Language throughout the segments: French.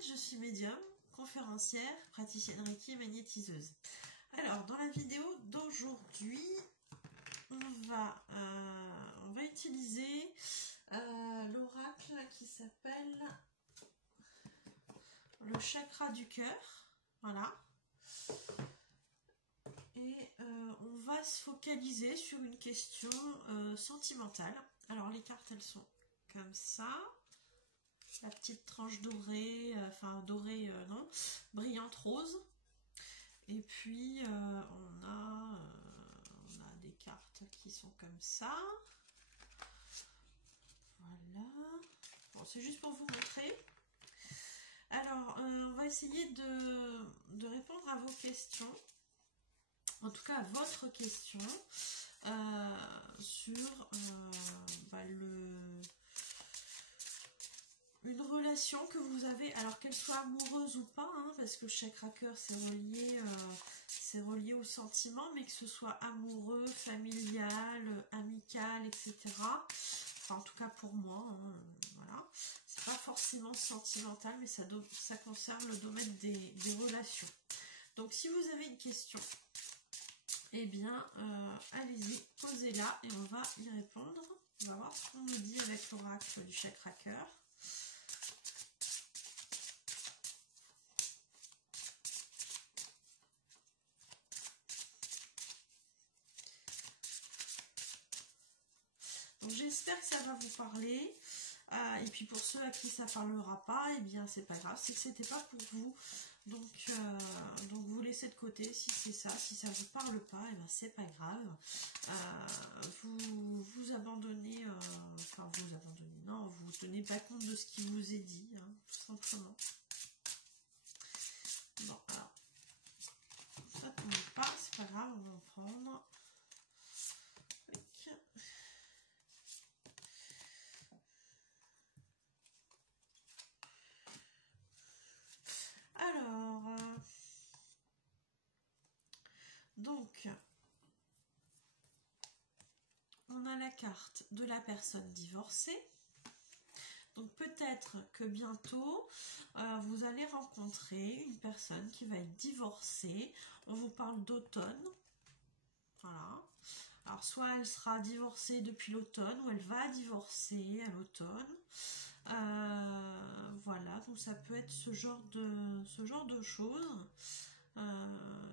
je suis médium, conférencière, praticienne Reiki et magnétiseuse. Alors, dans la vidéo d'aujourd'hui, on va utiliser l'oracle qui s'appelle le chakra du cœur. Voilà. Et on va se focaliser sur une question sentimentale. Alors, les cartes, elles sont comme ça. La petite tranche dorée, non, brillante rose. Et puis on a des cartes qui sont comme ça. Voilà. Bon, c'est juste pour vous montrer. Alors, on va essayer de répondre à vos questions. En tout cas, à votre question sur une relation que vous avez, alors qu'elle soit amoureuse ou pas, hein, parce que le chakra cœur c'est relié au sentiment, mais que ce soit amoureux, familial, amical, etc. Enfin, en tout cas pour moi, hein, voilà. C'est pas forcément sentimental, mais ça concerne le domaine des relations. Donc si vous avez une question, eh bien allez-y, posez-la et on va y répondre. On va voir ce qu'on nous dit avec l'oracle du chakra cœur. J'espère que ça va vous parler. Et puis pour ceux à qui ça parlera pas, eh bien c'est pas grave, c'est que c'était pas pour vous. Donc vous laissez de côté si c'est ça. Si ça vous parle pas, eh bien c'est pas grave. Vous abandonnez, non, vous tenez pas compte de ce qui vous est dit, hein, tout simplement. Bon, alors ça tombe pas, c'est pas grave, on va en prendre. Alors, donc, on a la carte de la personne divorcée. Donc, peut-être que bientôt, vous allez rencontrer une personne qui va être divorcée. On vous parle d'automne. Voilà. Alors, soit elle sera divorcée depuis l'automne, ou elle va divorcer à l'automne. Voilà, donc ça peut être ce genre de choses.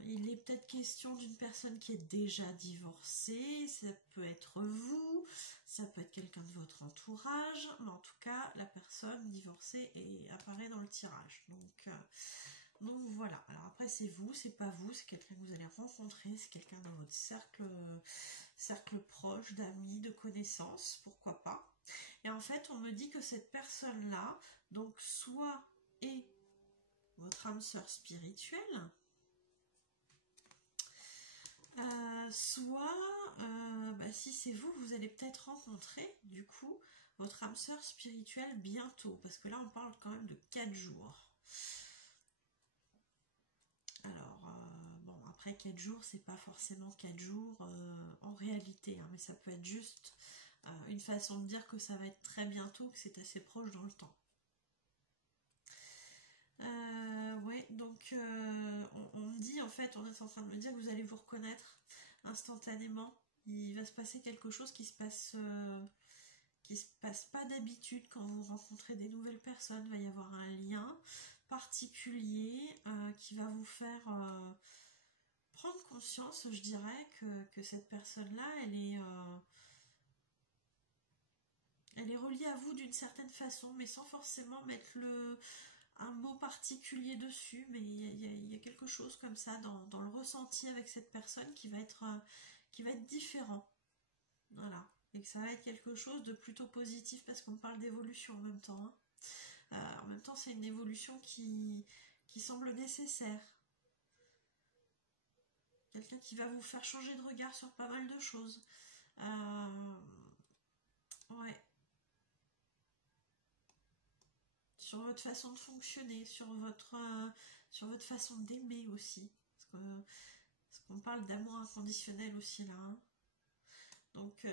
Il est peut-être question d'une personne qui est déjà divorcée, ça peut être vous, ça peut être quelqu'un de votre entourage, mais en tout cas, la personne divorcée apparaît dans le tirage. Donc voilà. Alors après, c'est vous, c'est pas vous, c'est quelqu'un que vous allez rencontrer, c'est quelqu'un dans votre cercle proche, d'amis, de connaissances, pourquoi pas. Et en fait, on me dit que cette personne-là, donc soit est votre âme sœur spirituelle, soit, si c'est vous, vous allez peut-être rencontrer, du coup, votre âme sœur spirituelle bientôt, parce que là, on parle quand même de 4 jours. Alors, bon, après 4 jours, c'est pas forcément 4 jours en réalité, hein, mais ça peut être juste une façon de dire que ça va être très bientôt, que c'est assez proche dans le temps. Ouais, donc on me dit, en fait, on est en train de me dire que vous allez vous reconnaître instantanément. Il va se passer quelque chose qui se passe pas d'habitude quand vous rencontrez des nouvelles personnes. Il va y avoir un lien particulier qui va vous faire prendre conscience, je dirais, que cette personne-là, elle est reliée à vous d'une certaine façon, mais sans forcément mettre un mot particulier dessus, mais il y a quelque chose comme ça dans le ressenti avec cette personne qui va être différent. Voilà. Et que ça va être quelque chose de plutôt positif parce qu'on parle d'évolution en même temps. Hein. En même temps, c'est une évolution qui semble nécessaire. Quelqu'un qui va vous faire changer de regard sur pas mal de choses. Ouais. Sur votre façon de fonctionner, sur votre façon d'aimer aussi. Parce qu'on parle d'amour inconditionnel aussi là. Hein. Donc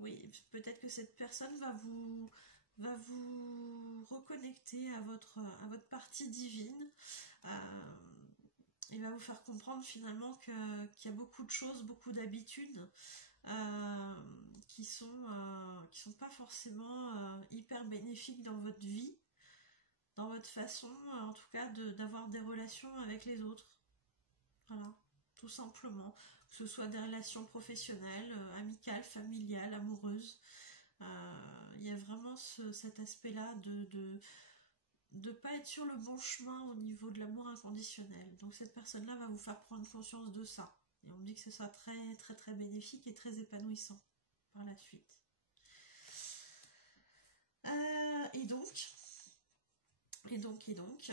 oui, peut-être que cette personne va vous va vous reconnecter à votre partie divine, et va vous faire comprendre finalement qu'il y a beaucoup de choses, beaucoup d'habitudes qui sont pas forcément hyper bénéfiques dans votre vie, dans votre façon en tout cas d'avoir des relations avec les autres. Voilà, tout simplement. Que ce soit des relations professionnelles, amicales, familiales, amoureuses. Il y a vraiment cet aspect-là de pas être sur le bon chemin au niveau de l'amour inconditionnel. Donc cette personne-là va vous faire prendre conscience de ça. Et on me dit que ce sera très très très bénéfique et très épanouissant par la suite. Et donc,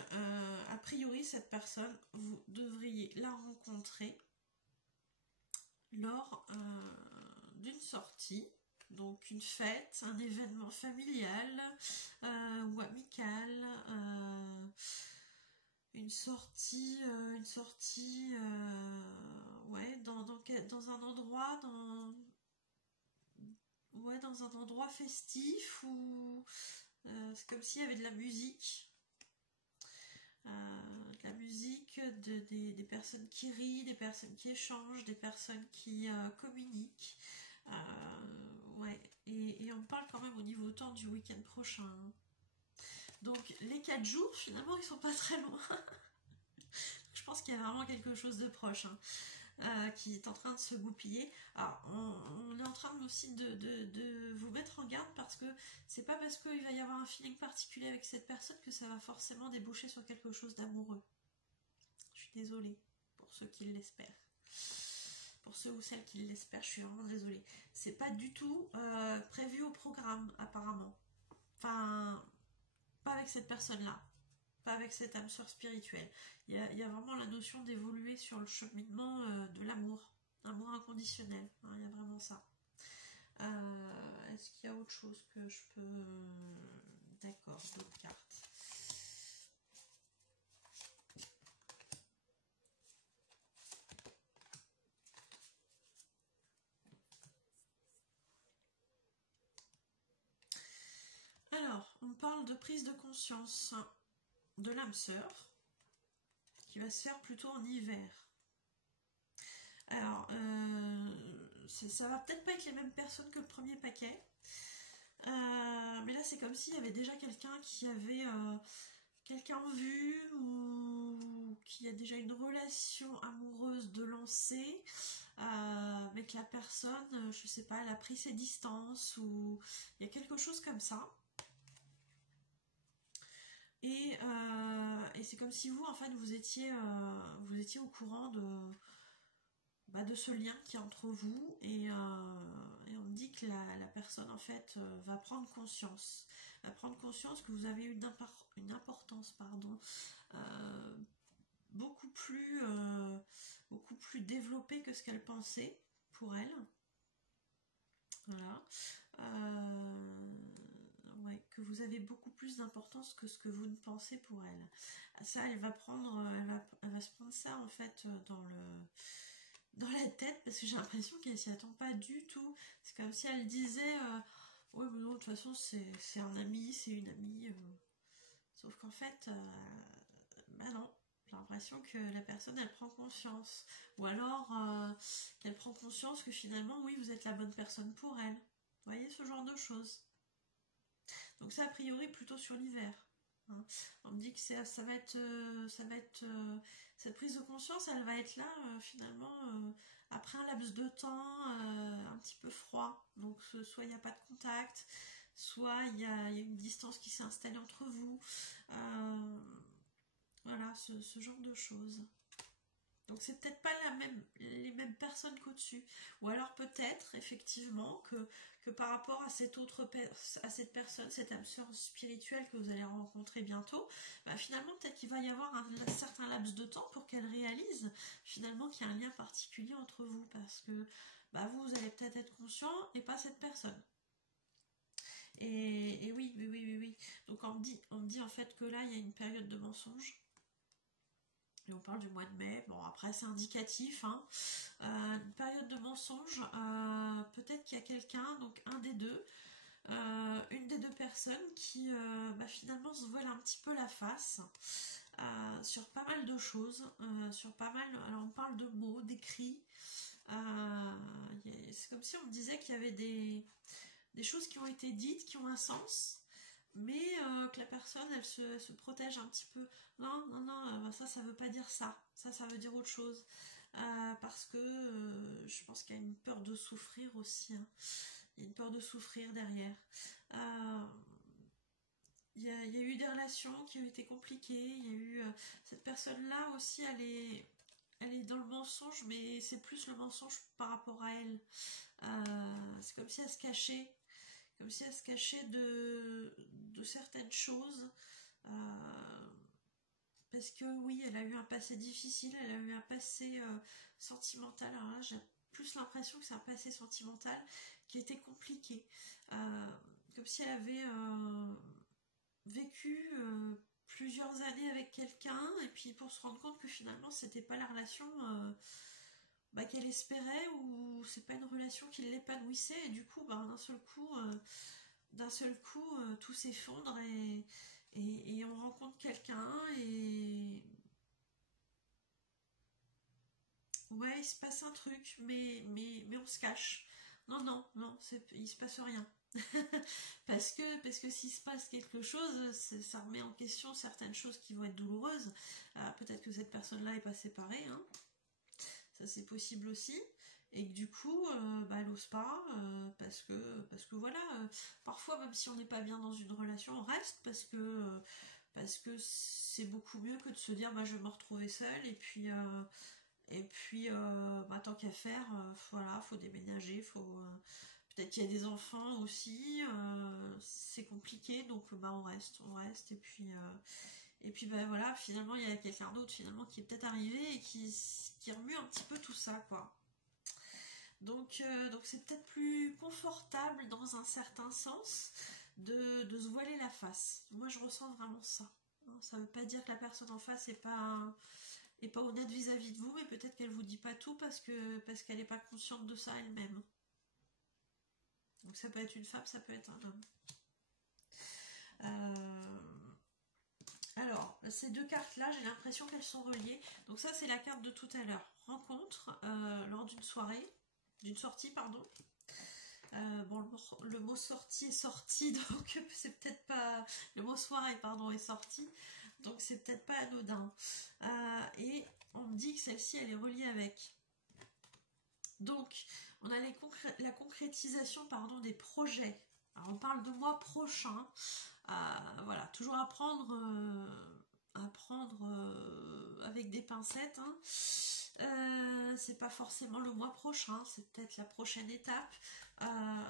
a priori cette personne, vous devriez la rencontrer lors d'une sortie. Donc une fête, un événement familial ou amical, une sortie ouais, dans un endroit, dans un endroit festif où c'est comme s'il y avait de la musique. Des personnes qui rient, des personnes qui échangent, des personnes qui communiquent. Ouais, et on parle quand même au niveau temps du week-end prochain. Donc les 4 jours, finalement, ils sont pas très loin. Je pense qu'il y a vraiment quelque chose de proche qui est en train de se goupiller. Alors, on est en train aussi de vous mettre en garde parce que c'est pas parce qu'il va y avoir un feeling particulier avec cette personne que ça va forcément déboucher sur quelque chose d'amoureux. Je suis désolée pour ceux qui l'espèrent. Pour ceux ou celles qui l'espèrent, je suis vraiment désolée. C'est pas du tout prévu au programme, apparemment. Enfin, pas avec cette personne-là. Pas avec cette âme sœur spirituelle. Il y a vraiment la notion d'évoluer sur le cheminement de l'amour. Amour inconditionnel. Il y a vraiment ça. Est-ce qu'il y a autre chose que je peux... D'accord, d'autres cartes. Alors, on parle de prise de conscience de l'âme sœur qui va se faire plutôt en hiver. Alors, ça va peut-être pas être les mêmes personnes que le premier paquet, mais là c'est comme s'il y avait déjà quelqu'un qui avait quelqu'un en vue ou qui a déjà une relation amoureuse de lancer, mais que la personne, je sais pas, elle a pris ses distances ou il y a quelque chose comme ça. Et c'est comme si vous, en fait, vous étiez au courant de ce lien qui est entre vous et on me dit que la personne, en fait, va prendre conscience. Que vous avez une importance, beaucoup plus développée que ce qu'elle pensait pour elle. Voilà. Ouais, que vous avez beaucoup plus d'importance que ce que vous ne pensez pour elle. Ça, elle va se prendre ça en fait dans la tête parce que j'ai l'impression qu'elle s'y attend pas du tout. C'est comme si elle disait ouais mais non, de toute façon c'est un ami, c'est une amie. Sauf qu'en fait, bah non. J'ai l'impression que la personne elle prend conscience. Ou alors qu'elle prend conscience que finalement oui vous êtes la bonne personne pour elle. Vous voyez ce genre de choses. Donc ça a priori plutôt sur l'hiver. On me dit que ça va être cette prise de conscience, elle va être là finalement après un laps de temps un petit peu froid. Donc soit il n'y a pas de contact, soit il y a une distance qui s'est installée entre vous. Voilà, ce genre de choses. Donc c'est peut-être pas les mêmes personnes qu'au-dessus. Ou alors peut-être effectivement que par rapport à cette personne, cette âme sœur spirituelle que vous allez rencontrer bientôt, bah finalement peut-être qu'il va y avoir un certain laps de temps pour qu'elle réalise finalement qu'il y a un lien particulier entre vous. Parce que bah vous allez peut-être être conscient et pas cette personne. Et oui. Donc on me dit en fait que là il y a une période de mensonge. Et on parle du mois de mai, bon après c'est indicatif, une période de mensonge, peut-être qu'il y a quelqu'un, donc un des deux, une des deux personnes qui finalement se voile un petit peu la face sur pas mal de choses, sur pas mal, alors on parle de mots, d'écrits, c'est comme si on me disait qu'il y avait des choses qui ont été dites, qui ont un sens, mais que la personne elle se protège un petit peu. Non, non, non, ça veut pas dire ça, ça veut dire autre chose. Parce que je pense qu'il y a une peur de souffrir aussi, hein. Il y a une peur de souffrir derrière. Il y a eu des relations qui ont été compliquées, il y a eu cette personne-là aussi, elle est dans le mensonge, mais c'est plus le mensonge par rapport à elle. C'est comme si elle se cachait, de certaines choses. Parce que oui, elle a eu un passé difficile, elle a eu un passé sentimental. Alors là, j'ai plus l'impression que c'est un passé sentimental qui était compliqué. Comme si elle avait vécu plusieurs années avec quelqu'un, et puis pour se rendre compte que finalement, c'était pas la relation qu'elle espérait, ou c'est pas une relation qui l'épanouissait, et du coup, d'un seul coup, tout s'effondre et on rencontre quelqu'un et ouais, il se passe un truc, mais on se cache. Non, non, non, il se passe rien. parce que s'il se passe quelque chose, ça remet en question certaines choses qui vont être douloureuses. Peut-être que cette personne-là est pas séparée, hein. Ça c'est possible aussi. Et que du coup, elle n'ose pas, parce que voilà, parfois même si on n'est pas bien dans une relation, on reste parce que c'est beaucoup mieux que de se dire je vais me retrouver seule, et puis tant qu'à faire, voilà, faut déménager, peut-être qu'il y a des enfants aussi, c'est compliqué, donc on reste, et puis voilà, finalement il y a quelqu'un d'autre finalement qui est peut-être arrivé et qui remue un petit peu tout ça, quoi. Donc c'est peut-être plus confortable dans un certain sens de se voiler la face. Moi je ressens vraiment ça. Ça veut pas dire que la personne en face est pas honnête vis-à-vis de vous, mais peut-être qu'elle vous dit pas tout parce qu'elle n'est pas consciente de ça elle-même. Donc ça peut être une femme, ça peut être un homme. Alors, ces deux cartes-là, j'ai l'impression qu'elles sont reliées. Donc ça, c'est la carte de tout à l'heure. Rencontre lors d'une sortie, pardon. Le mot sortie est sorti, donc c'est peut-être pas... Le mot soirée, pardon, est sorti, donc c'est peut-être pas anodin. Et on me dit que celle-ci, elle est reliée avec. Donc, on a la concrétisation, pardon, des projets. Alors, on parle de mois prochain. Voilà, toujours à prendre avec des pincettes, hein. C'est pas forcément le mois prochain, c'est peut-être la prochaine étape.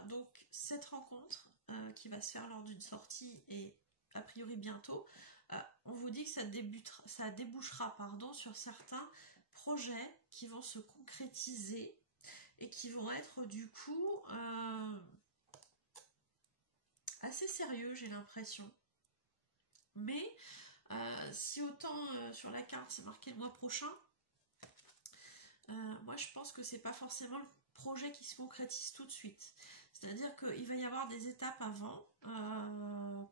Donc cette rencontre qui va se faire lors d'une sortie et a priori bientôt, on vous dit que ça débouchera sur certains projets qui vont se concrétiser et qui vont être du coup assez sérieux, j'ai l'impression. Mais si autant sur la carte c'est marqué le mois prochain, moi je pense que c'est pas forcément le projet qui se concrétise tout de suite. C'est-à-dire qu'il va y avoir des étapes avant,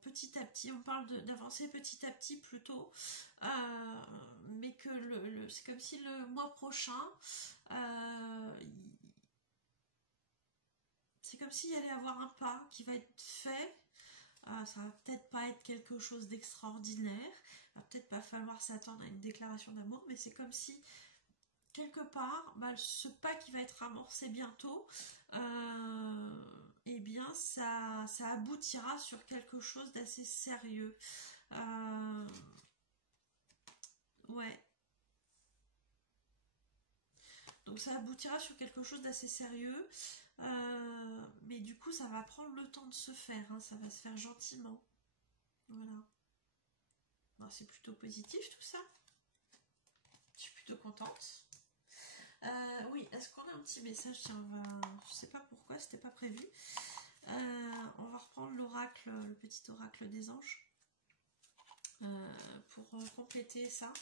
petit à petit, on parle d'avancer petit à petit plutôt, mais que c'est comme si le mois prochain, c'est comme s'il y allait avoir un pas qui va être fait. Ça va peut-être pas être quelque chose d'extraordinaire, il va peut-être pas falloir s'attendre à une déclaration d'amour, mais c'est comme si quelque part, ce pas qui va être amorcé bientôt, eh bien ça aboutira sur quelque chose d'assez sérieux. Ouais. Donc ça aboutira sur quelque chose d'assez sérieux, mais du coup ça va prendre le temps de se faire, hein, ça va se faire gentiment. Voilà. Bon, c'est plutôt positif tout ça. Je suis plutôt contente. Oui, est-ce qu'on a un petit message? Tiens, je sais pas pourquoi, c'était pas prévu. On va reprendre l'oracle, le petit oracle des anges, pour compléter ça.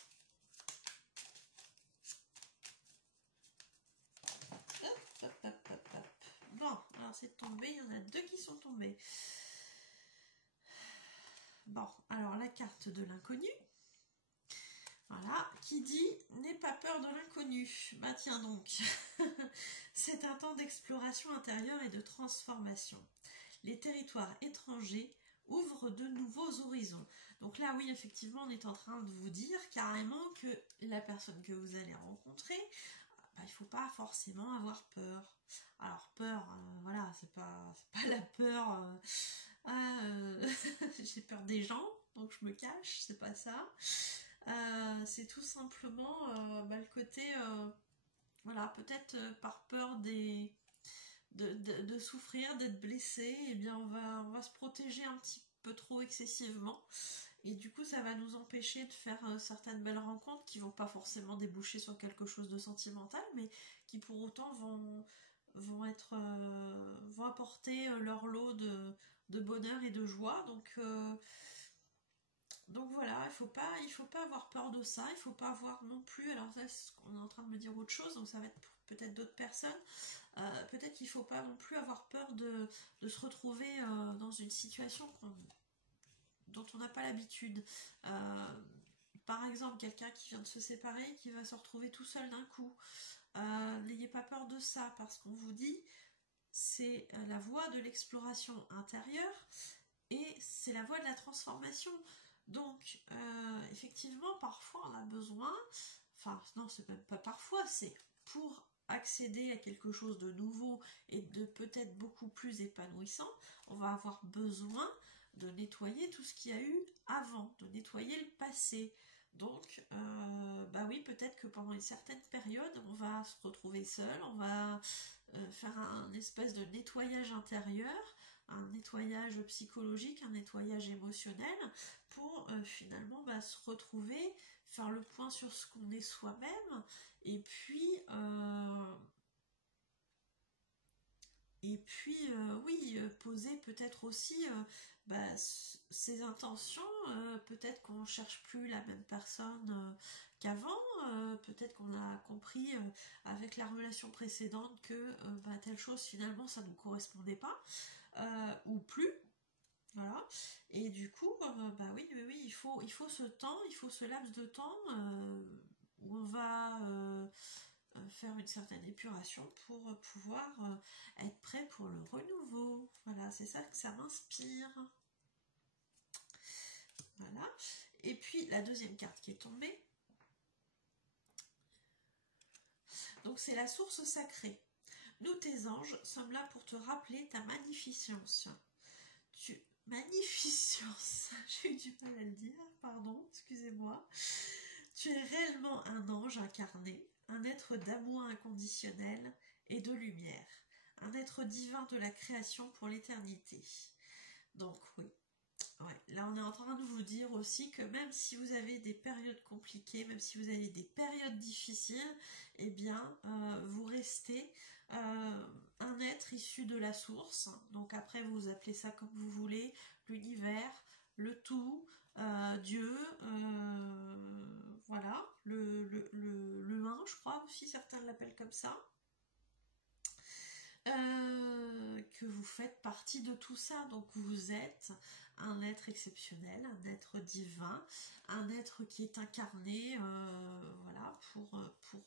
Hop, hop, hop, hop, hop. Bon, alors c'est de tomber. Il y en a 2 qui sont tombés. Bon, alors la carte de l'inconnu. Voilà, qui dit « N'aie pas peur de l'inconnu ». Bah tiens donc, c'est un temps d'exploration intérieure et de transformation. Les territoires étrangers ouvrent de nouveaux horizons. Donc là, oui, effectivement, on est en train de vous dire carrément que la personne que vous allez rencontrer, bah, il ne faut pas forcément avoir peur. Alors peur, voilà, c'est pas la peur, j'ai peur des gens, donc je me cache, c'est pas ça. C'est tout simplement le côté, voilà, peut-être par peur de souffrir, d'être blessé, et bien on va se protéger un petit peu trop excessivement. Et du coup, ça va nous empêcher de faire certaines belles rencontres qui vont pas forcément déboucher sur quelque chose de sentimental, mais qui pour autant vont apporter leur lot de bonheur et de joie. Donc voilà, il faut pas avoir peur de ça, il faut pas avoir non plus, alors ça, on est en train de me dire autre chose, donc ça va être peut-être d'autres personnes, peut-être qu'il faut pas non plus avoir peur de se retrouver dans une situation dont on n'a pas l'habitude. Par exemple, quelqu'un qui vient de se séparer, qui va se retrouver tout seul d'un coup. N'ayez pas peur de ça, parce qu'on vous dit, c'est la voie de l'exploration intérieure, et c'est la voie de la transformation. Donc, effectivement, parfois on a besoin, enfin non, c'est même pas parfois, c'est pour accéder à quelque chose de nouveau et de peut-être beaucoup plus épanouissant, on va avoir besoin de nettoyer tout ce qu'il y a eu avant, de nettoyer le passé. Donc, bah oui, peut-être que pendant une certaine période, on va se retrouver seul, on va faire un espèce de nettoyage intérieur, un nettoyage psychologique, un nettoyage émotionnel, pour finalement se retrouver, faire le point sur ce qu'on est soi-même, et puis oui, poser peut-être aussi ses intentions, peut-être qu'on ne cherche plus la même personne qu'avant, peut-être qu'on a compris avec la relation précédente que telle chose finalement ça ne nous correspondait pas, ou plus. Voilà. Et du coup, oui, il faut ce temps, il faut ce laps de temps où on va faire une certaine épuration pour pouvoir être prêt pour le renouveau. Voilà, c'est ça que ça m'inspire. Voilà. Et puis la deuxième carte qui est tombée, donc c'est la source sacrée. Nous, tes anges, sommes là pour te rappeler ta magnificence. Magnificence, j'ai eu du mal à le dire, pardon, excusez-moi. Tu es réellement un ange incarné, un être d'amour inconditionnel et de lumière, un être divin de la création pour l'éternité. Donc oui, ouais, là on est en train de vous dire aussi que même si vous avez des périodes compliquées, même si vous avez des périodes difficiles, eh bien vous restez un être issu de la source. Donc après vous appelez ça comme vous voulez, l'univers, le tout, Dieu, voilà, le un, je crois aussi, certains l'appellent comme ça. Que vous faites partie de tout ça, donc vous êtes un être exceptionnel, un être divin, un être qui est incarné voilà, pour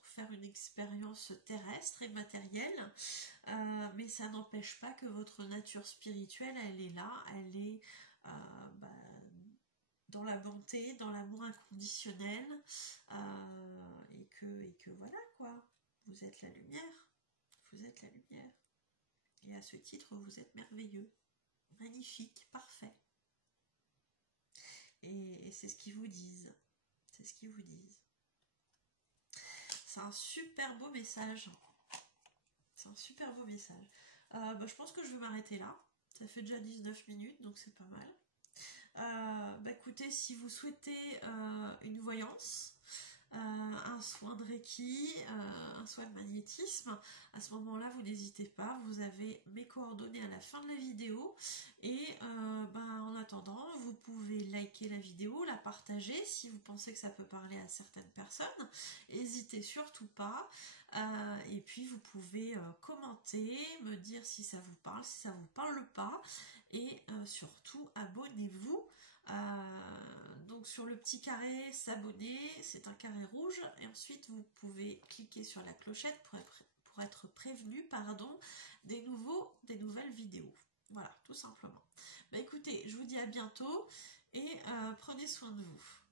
faire une expérience terrestre et matérielle, mais ça n'empêche pas que votre nature spirituelle, elle est là, elle est dans la bonté, dans l'amour inconditionnel, et que voilà quoi, vous êtes la lumière, vous êtes la lumière. Et à ce titre, vous êtes merveilleux, magnifique, parfait. Et c'est ce qu'ils vous disent. C'est ce qu'ils vous disent. C'est un super beau message. C'est un super beau message. Je pense que je vais m'arrêter là. Ça fait déjà 19 minutes, donc c'est pas mal. Écoutez, si vous souhaitez une voyance, un soin de Reiki, un soin de magnétisme, à ce moment-là, vous n'hésitez pas, vous avez mes coordonnées à la fin de la vidéo. Et en attendant, vous pouvez liker la vidéo, la partager si vous pensez que ça peut parler à certaines personnes. N'hésitez surtout pas. Et puis vous pouvez commenter, me dire si ça vous parle, si ça vous parle pas. Et surtout, abonnez-vous. Donc sur le petit carré s'abonner, c'est un carré rouge, et ensuite vous pouvez cliquer sur la clochette pour être prévenu des nouvelles vidéos. Voilà, tout simplement. Écoutez, je vous dis à bientôt et prenez soin de vous.